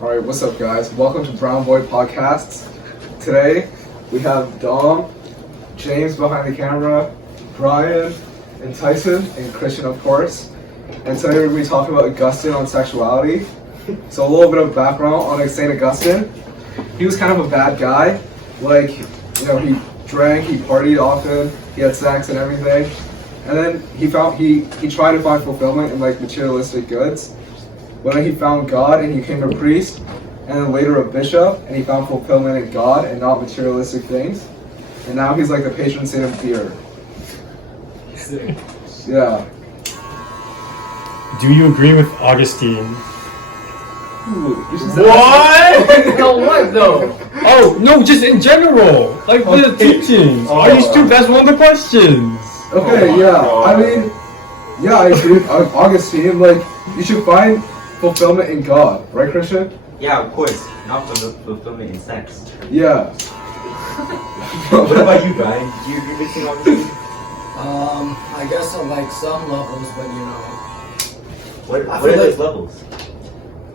Alright, what's up guys? Welcome to Brown Boy Podcasts. Today we have Dom, James behind the camera, Brian, and Tyson, and Christian of course. And today we're going to be talking about Augustine on sexuality. So a little bit of background on St. Augustine. He was kind of a bad guy. Like, you know, he drank, he partied often, he had sex and everything. And then he tried to find fulfillment in like materialistic goods. But then he found God and he became a priest, and then later a bishop, and he found fulfillment in God and not materialistic things. And now he's like the patron saint of beer. Yeah. Do you agree with Augustine? What? No, what though? Oh, no, just in general. Like the teachings. Are you stupid? That's one of the questions. Okay, I mean, I agree with Augustine. Like, you should find fulfillment in God, right, Christian? Yeah, of course. Not fulfillment in sex. Yeah. What about you, Brian? Do you agree with St. Augustine? I guess on like some levels, but you know. What are those levels?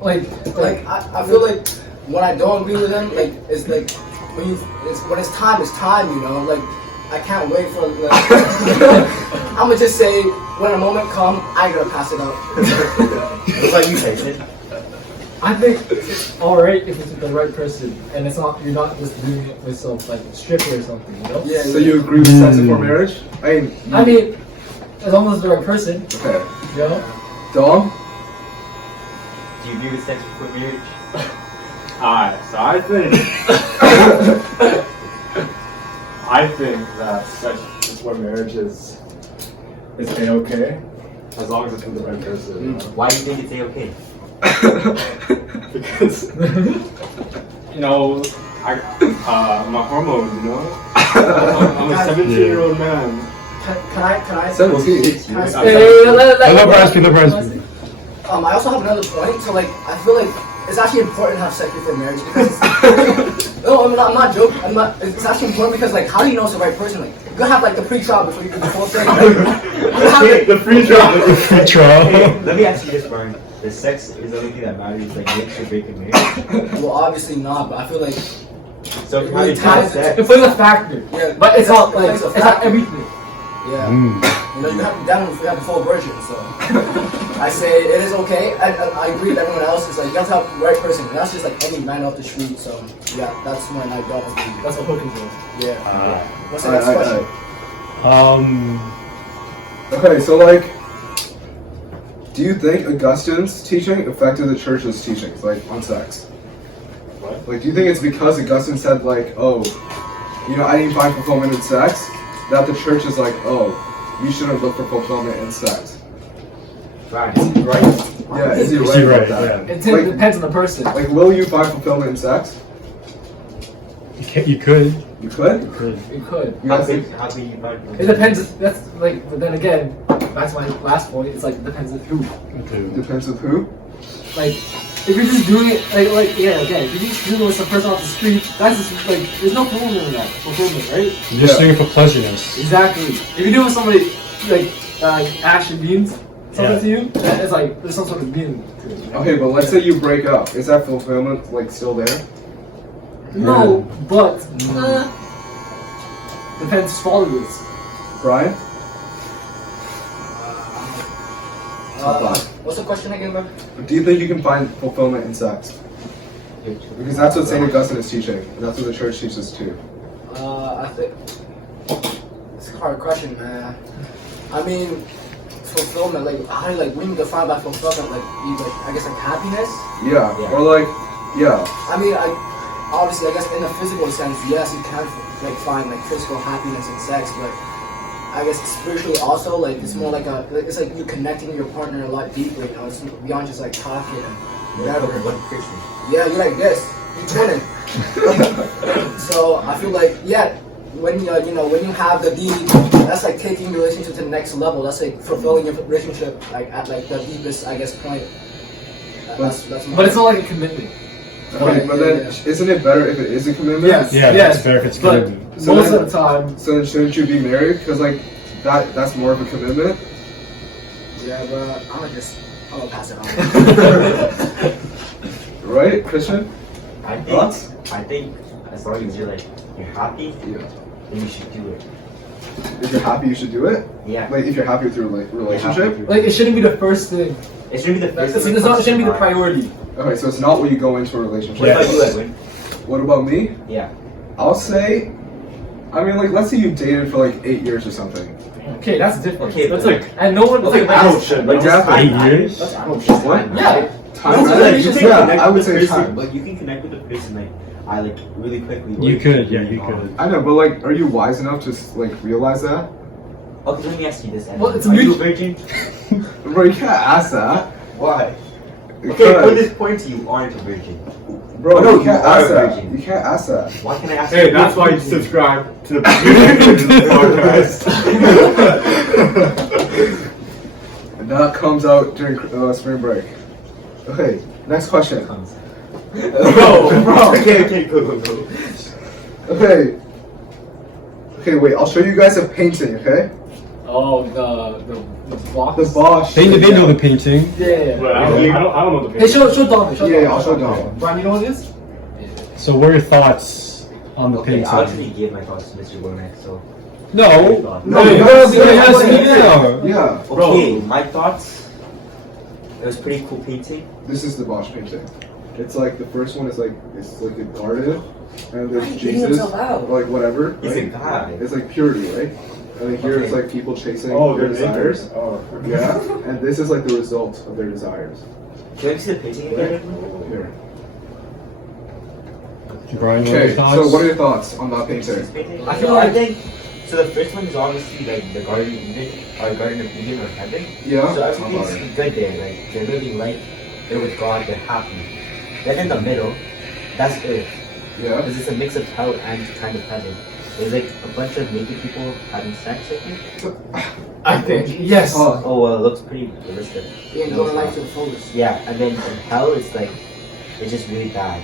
Like I feel like when I don't agree with him, like it's like when it's time, you know. Like I can't wait for like I'm gonna just say when a moment comes, I gotta pass it up. What about you, Tyson? I think it's alright if it's with the right person, and you're not just doing it with some like stripper or something, you know? Yeah. So you agree with sex before marriage? I mean, as long as it's the right person, Okay. you know? Dom? Do you agree with sex before marriage? Alright, so I think that sex before marriage is A-okay, as long as it's with the right person. You know? Why do you think it's A-okay? Because, you know, my hormones, you know? I'm a 17-year-old man. Can I? 17. Can I speak? Let Brian speak. I also have another point. So like, I feel like it's actually important to have sex before marriage because no, I'm not joking. It's actually important because like, how do you know it's the right person? Like, you gotta have like the pre-trial before you do the full thing. The free trial. Hey, let me ask you this, Brian. The sex is the only thing that matters, like makes or break a marriage? Well, obviously not, but I feel like So if you're having bad sex, It plays a factor, yeah, but it's not like it's a it's not everything. yeah. You know, you have to be down if you have a full version. So I say it is okay. I agree with everyone else. It's like you have to have the right person. And that's just like any man off the street. So yeah, that's when I don't agree. That's what hookers do. Yeah. What's the next question? Okay, so like, do you think Augustine's teaching affected the church's teachings, like, on sex? What? Like, do you think it's because Augustine said, like, oh, you know, I didn't find fulfillment in sex, that the church is like, oh, you shouldn't look for fulfillment in sex? Brian, Right? Yeah, is he Is right he about right? that? Yeah. It Like- depends on the person. Like, will you find fulfillment in sex? You could. You could? It could. You how guys big think? you find It depends. That's like, but then again, back to my last point. It's like it depends on who. Depends with who? Like, if you're just doing it, if you're just doing it with some person off the street, that's just like, there's no fulfillment in that. Fulfillment, right? You're just doing it for pleasureness. Exactly. If you're doing with somebody like actually means something to you, then it's like there's some sort of meaning to it. You know? Okay, but let's say you break up. Is that fulfillment, like, still there? No, but depends whose fault it is. Brian? Top five. What's the question again, bro? Do you think you can find fulfillment in sex? Because that's what St. Augustine is teaching, and that's what the church teaches too. I think it's a hard question, man. I mean, fulfillment, like how do you like when you define by fulfillment, like you like I guess like happiness. Yeah, Yeah. or like, yeah. I mean, obviously I guess in a physical sense, yes, you can like find like physical happiness in sex, but I guess spiritually also like it's more like it's like you connecting with your partner a lot deeper. You know, it's beyond just like talking and whatever. What Christian? Yeah, you're like this. You're twinning. So I feel like when when you have the deed, that's like taking your relationship to the next level. That's like fulfilling your relationship like at like the deepest I guess point. That's But it's not like a commitment. Okay, but then isn't it better if it is a commitment? Yes. Yeah, yes. it's better if it's But good. So most then- of the time, So then shouldn't you be married? Because like that's more of a commitment. Yeah, but I'm gonna pass it on. Right, Christian? I think Thoughts? I think as long as you're happy, Yeah. then you should do it. If you're happy, you should do it. Yeah. Like if you're happy with your relationship. Like it shouldn't be the first thing. It shouldn't be the first. It's thing not. that It shouldn't be the comes to mind. priority. Okay, so it's not what you go into a relationship. What about Yes. you, Edwin? What about me? Yeah. I'll say, I mean, like, let's say you dated for like 8 years or something. Okay, that's different. Okay, That's but- like And no one. that's like adult shit. Like Yeah. just 8 years? That's adult shit. What? Yeah. Time. That's Like, what you yeah, connect I would with the say person, time. But you can connect with the person really quickly. You could, yeah, you could. I know, but like, are you wise enough to like realize that? Okay, let me ask you this. Edwin. Well, it's Are you a mutual- virgin? Bro, you can't ask that. Why? Okay, Because- from this point you aren't a virgin. Bro, Oh, no, you can't you are ask a that. virgin. You can't ask that. Why can I ask Hey, you? that's why you subscribe to the podcast. And that comes out during spring break. Okay, next question. Comes. Bro. Okay, go. Okay. Okay, wait. I'll show you guys a painting. Okay. Oh, the box. The Bosch. They know the painting. Yeah. But I don't know the Hey, show Dom. Yeah, I'll show Dom. Brian, you know what it is? So what are your thoughts on the Okay, I painting? actually gave my thoughts to Mr. Womack, so. No. No, you you gotta gotta say say it now. Yeah. Okay, my thoughts. It was pretty cool painting. This is the Bosch painting. It's like the first one is like it's like a garden, and there's Jesus, like whatever. He's a Right? guy. It's like purity, right? And then here it's Okay. like people chasing Oh, their they're desires. naked. Oh. Yeah, and this is like the result of their desires. Can I see the painting again? Here. Brian, what are Okay, your thoughts? so what are your thoughts on that painting? This painting? I feel like- So the first one is obviously like the Garden of Eden, or Garden of Eden or Heaven. Yeah. So everything's good there. Like they're living life, they're with God, they're happy. Then in the middle, that's Earth. Yeah. Because it's a mix of hell and kind of heaven. There's like a bunch of naked people having sex, I think. I think. Yes. Oh, Oh well, it looks pretty realistic. Yeah, enjoy life to the fullest. Yeah, and then in hell, it's like it's just really bad.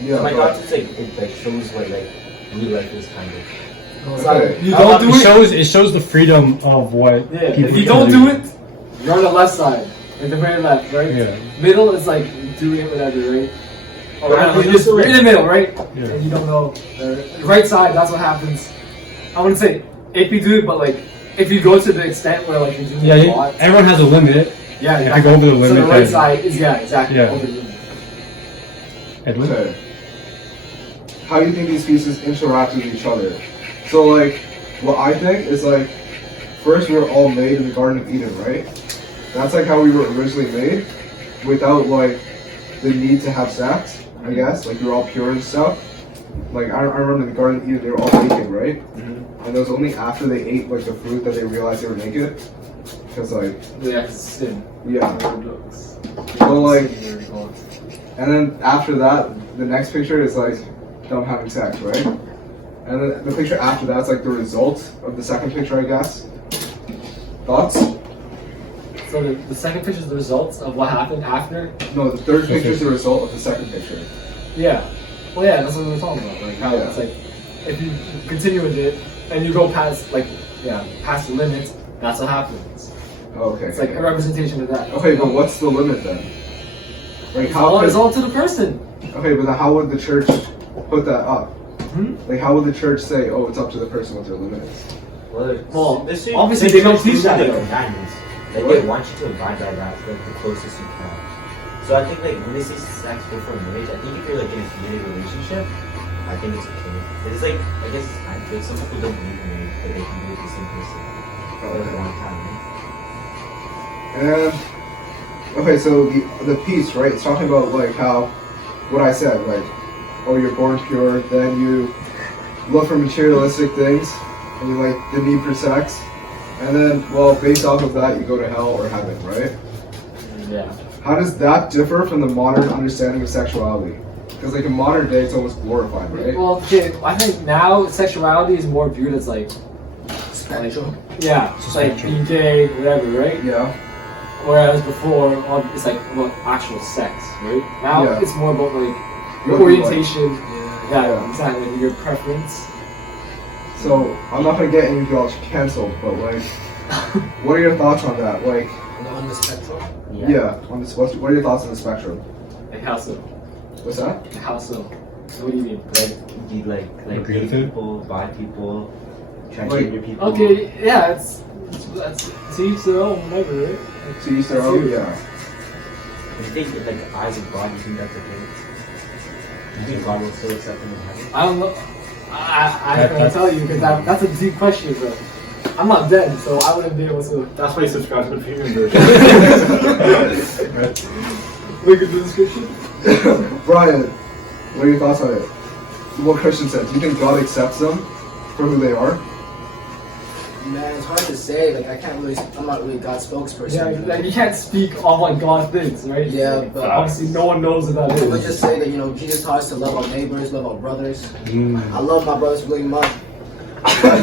yeah. So my but- thoughts is like it like shows what like real life is kind of. It's like, Okay. you don't do it. It shows the freedom of what Yeah. people If you can don't do it, you're on the left side. Like the very left, right? Yeah. Middle is like doing it whatever, right? But I think You're it's still in the middle, right? Yeah. And you don't know. Right side, that's what happens. I wouldn't say if you do it, but like if you go to the extent where like you're doing Yeah, it a lot. everyone has a limit. Yeah, If you go over the So limit, the right then- side is exactly Yeah. over the limit. Edwin? Okay. How do you think these pieces interact with each other? So like, what I think is like, first we were all made in the Garden of Eden, right? That's like how we were originally made, without like the need to have sex, I guess. Like we were all pure and stuff. Like I remember in the Garden of Eden they were all naked, right? And it was only after they ate like the fruit that they realized they were naked. Because like, Yeah, it's sin. yeah. So like, and then after that, the next picture is like them having sex, right? And then the picture after that's like the result of the second picture, I guess. Thoughts? So the second picture is the results of what happened after. No, the third picture is the result of the second picture. Yeah. Well, yeah, that's what we were talking about. Like how Yeah. it's like if you continue with it and you go past past the limit, that's what happens. Okay. It's like a representation of that. Okay, but what's the limit then? Like It's how? all, Could, it's all to the person. okay, but then how would the church put that up? Hmm? Like how would the church say, "Oh, it's up to the person what their limit is"? Well, this obviously they don't teach that, the though. commandments. Like What? they want you to abide by that like the closest you can. So I think like when they say sex before marriage, I think if you're like in a committed relationship, I think it's okay. It's like I guess it's fine. Like some people don't believe in marriage, but they can be with the same person for like a long time. Right? And okay, so the piece, right? It's talking about like how what I said, like, oh, you're born pure, then you look for materialistic things, and you like the need for sex, and then, well, based off of that, you go to hell or heaven, right? Yeah. How does that differ from the modern understanding of sexuality? Because like in modern day, it's almost glorified, right? Well, okay, I think now sexuality is more viewed as like Spiritual. yeah, it's like being gay, whatever, right? Yeah. Whereas before, it's like about actual sex, right? Now Yeah. it's more about like your What you like. orientation. Yeah. Yeah, exactly. Your preference. So I'm not gonna get any of y'all canceled, but like, what are your thoughts on that? Like, On the spectrum. yeah, on this. What are your thoughts on the spectrum? Like how so? What's that? How so? What do you mean? Like you like Agree date with it? people, buy people, Wait, transgender people. Okay, yeah, that's to each their own, whatever, right? To each their own, yeah. Do you think in like the eyes of God, you think that's okay? Do you think God will still accept them in heaven? I don't know. I can't tell you because that's a deep question, bro. I'm not dead, so I wouldn't be able to. That's why you subscribe to the premium version. Look at the description. Brian, what are your thoughts on it? What Christian said, do you think God accepts them for who they are? Man, it's hard to say. Like I'm not really God's spokesperson. Yeah, like you can't speak on what God thinks, right? Yeah, but Obviously, no one knows what that we'll is. just say that Jesus taught us to love our neighbors, love our brothers. Mm. I love my brothers really much. But,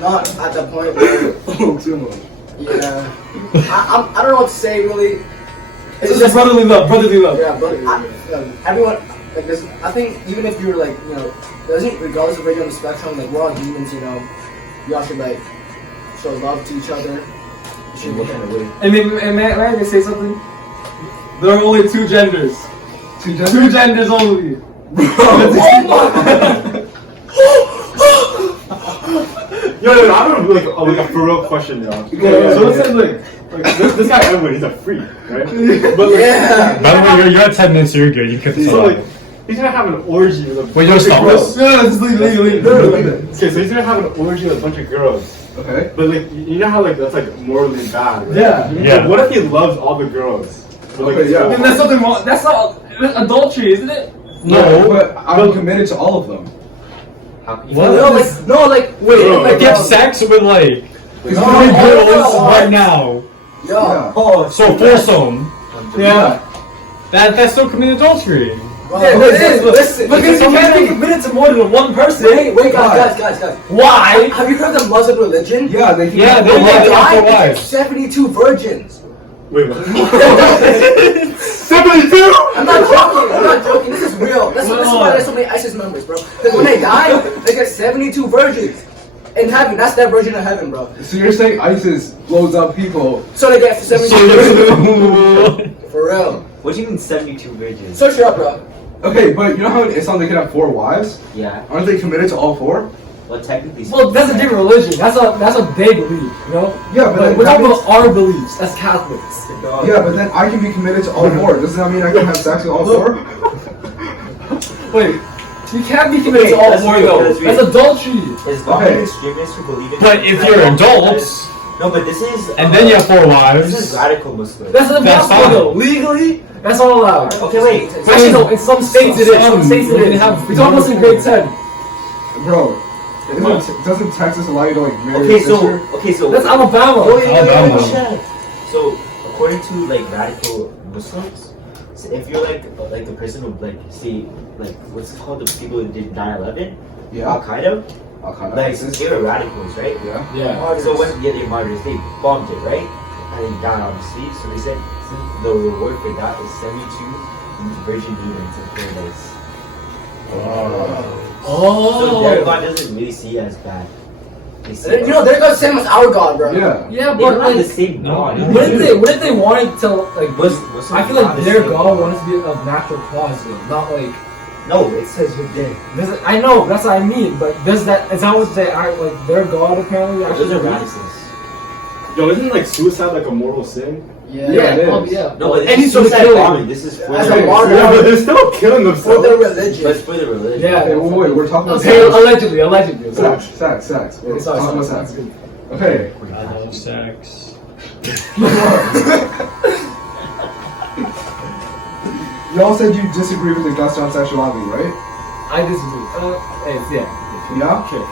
not at the point where Oh, too much. yeah. I don't know what to say really. It's just brotherly love, brotherly love. Yeah, but everyone like this. I think even if you're like regardless of where you're on the spectrum, like we're all humans. We all should like show love to each other. You should What kind of way? And may I say something? There are only two genders. Two Two genders only. Yo, I have like a for real question, yo. Yeah. So let's say like this guy Edwin, he's a freak, right? But like, Yeah. By the way, you're at 10 minutes, so you're good. You can so like he's gonna have an orgy with a Wait, bunch don't of stop. girls. No, it's legally. Okay, so he's gonna have an orgy with a bunch of girls. Okay. But like, you know how like that's like morally bad, right? Yeah. Yeah. But what if he loves all the girls? But, like, Okay, yeah. And that's something wrong. That's not adultery, isn't it? No. But I'm committed to all of them. How can you What? Wait, Bro, like Give sex with like No, 3 no, girls no. right now. Yo. Oh, So foursome. yeah. That's still committing adultery. Bro, Yeah, listen. Because you can't be committed to more than one person. Wait, guys. Why? Have you heard of the Muslim religion? Yeah, they can Yeah, have they one When like they wife. after die, they wives. get 72 virgins. Wait, what? 72? I'm not joking. This is real. This is why there's so many ISIS members, bro. Because when they die, they get 72 virgins. In heaven, that's their version of heaven, bro. So you're saying ISIS blows up people? So they get 72 virgins. For real. What do you mean 72 virgins? Search it up, bro. Okay, but you know how in Islam they can have 4 wives? Yeah. Aren't they committed to all 4? Well, technically. Well, that's a different religion. That's what they believe, you know? Yeah, but then we're that talking means, about our beliefs as Catholics. yeah, but then I can be committed to all 4. Doesn't that mean I can have sex with all 4? Wait, you can't be committed to all Let's four read it, though. let's read That's it. adultery. Is God Okay. an extremist who believe in? But if you're adults, No, but this is. and then you have 4 This is wives, radical Muslim. That's That's impossible fine. though. Legally, that's not allowed. Okay, wait. Actually, no. In some states it is. Some Some, states it they is. have We talk about this in grade 10. Bro, doesn't Texas allow you to like marry Okay, your sister? so. That's Alabama. Alabama. So, according to like radical Muslims, so if you're like the person who like see like what's it called, the people who did 9/11, Yeah. Al Qaeda, Al-Qaeda. like they were radicals, right? Yeah. Yeah. So when they martyrs, they bombed it, right? And they died obviously. So they said the reward for that is 72 virgin demons in paradise. So their God doesn't really see it as bad. They see You know, they're the same as our God, bro. Yeah. Yeah, they but don't have the like, same No. God. what if they wanted to like? Muslims I feel have like the their same God wants to be of natural cause, though, not like. No, it says you're dead. I know that's what I mean, but does that? Is that what they act like? Their God apparently actually. Those are believes? radicals. Yo, isn't like suicide like a mortal sin? Yeah. Yeah, it is. Yeah. No, but this Any is sort of suicide killing. bombing. This is for As the a martyr. Yeah, but they're still killing For themselves. their But religion. it's for the religion. Yeah. Okay, wait, we're talking about Okay, sex. allegedly. Sex. We're Okay, sorry, talking about sorry. sex. Okay. I love sex. Y'all said you disagree with Augustine on sexuality, right? I disagree. Yeah. Yeah? Sure.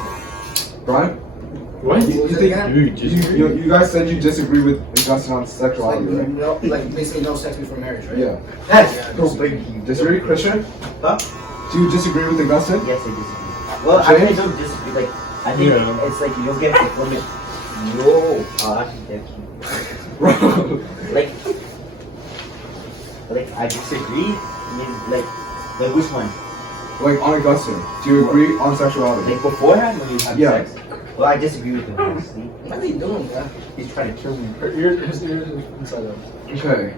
Brian? What? What was it again? Dude, just You guys said you disagree with Augustine on Like, sexuality, right? no, like basically no sex before marriage, right? Yeah. Yeah. Disagree, Christian? Huh? Do you disagree with Augustine? Yes, I disagree. Well, I James? don't disagree. Like, I think Yeah. it's like you'll get fulfillment. No, I'll actually get you. Bro. Like I disagree. I mean, like which one? Like on Augustine. Do you agree on sexuality? Like beforehand when you have Yeah. sex? Well, I disagree with him. Honestly, What are you doing, bro? he's trying to kill me. His ears are inside out. Okay.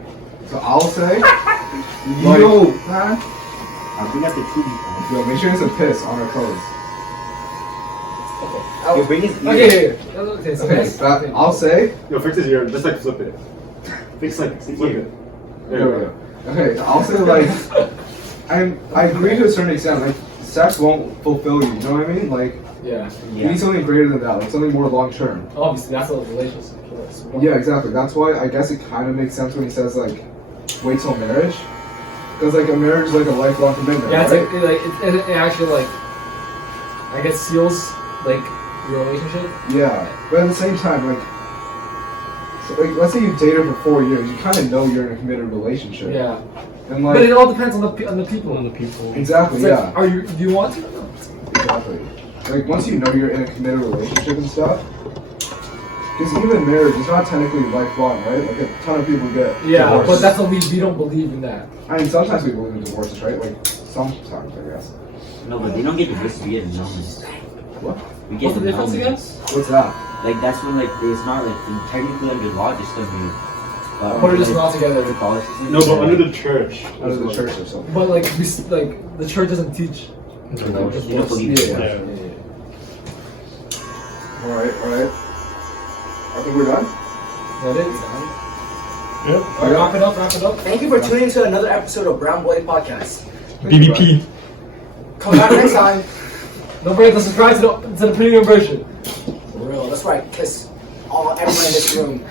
So I'll say, Yo, man, I think that's the truth. yo, make sure it's a piss on our clothes. Okay. You bring his ear. Okay, so Okay, that's that, I'll say, yo, fix his ear. Just like flip it. Fix like flip it. there we go. Okay, so I'll say like, I agree to a certain extent. Like, sex won't fulfill you. You know what I mean? Like, yeah. you Yeah. need something greater than that. Like something more long term. Obviously, that's a relationship. Yeah, exactly. That's why I guess it kind of makes sense when he says like, wait till marriage, because like a marriage is like a lifelong commitment. Yeah, it's right? like it actually like I guess seals like your relationship. Yeah, but at the same time, like, so, like let's say you dated for 4 years, you kind of know you're in a committed relationship. Yeah, And but it like, all depends on the people. On the people. exactly, It's like, yeah, are you? Do you want to? No. exactly. Like once you know you're in a committed relationship and stuff, because even marriage is not technically lifelong, right? Like a ton of people get Yeah, divorced. but that's what we don't believe in that. I mean, sometimes we believe in divorces, right? Like sometimes, I guess. No, but they don't get divorced. We get annulments. What? We get What's the difference again? annulments. What's that? Like that's when like it's not like technically under law just because we. Or we're just not together. Catholicism. No, but under the church. Under the church or something. But like the church doesn't teach. You don't divorce. believe Yeah. it. All right. I think we're done. That is. Yep. Okay. Wrap it up. Thank you for tuning into another episode of Brown Boy Podcast. BBP. Come back next time. Don't forget to subscribe to the premium version. For real, that's right. Kiss everyone in this room.